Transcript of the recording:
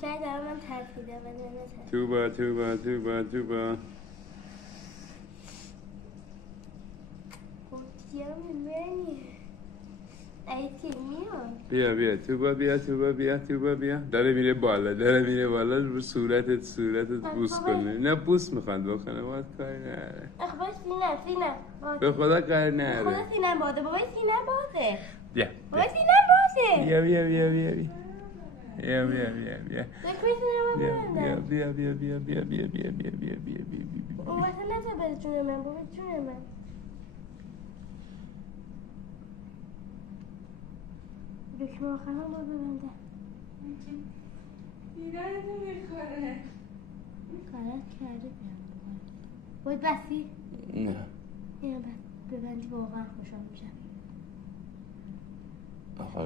کردی دارم من ترسیدم ولی من نترسیدم. توبا کجا میبینی؟ ایتی میاد. بیا توبا بیا داره میره بالا رو صورتت بوس کنه. نه بوس میخواد بکنه باید کاری نره. بابا سینه به خدا کاری به نره. خدا سینه باده. بابا سینه باده. بیا بابا سینه باده. بیا اون وقتا نتا بره جون من. بابا جون من دکمه آخر هم باید ببنده. دیدنتو میکنه غلط کرده بیام باید بسی؟ نه اینو ببندی واقعا خوشحال میشم. آخه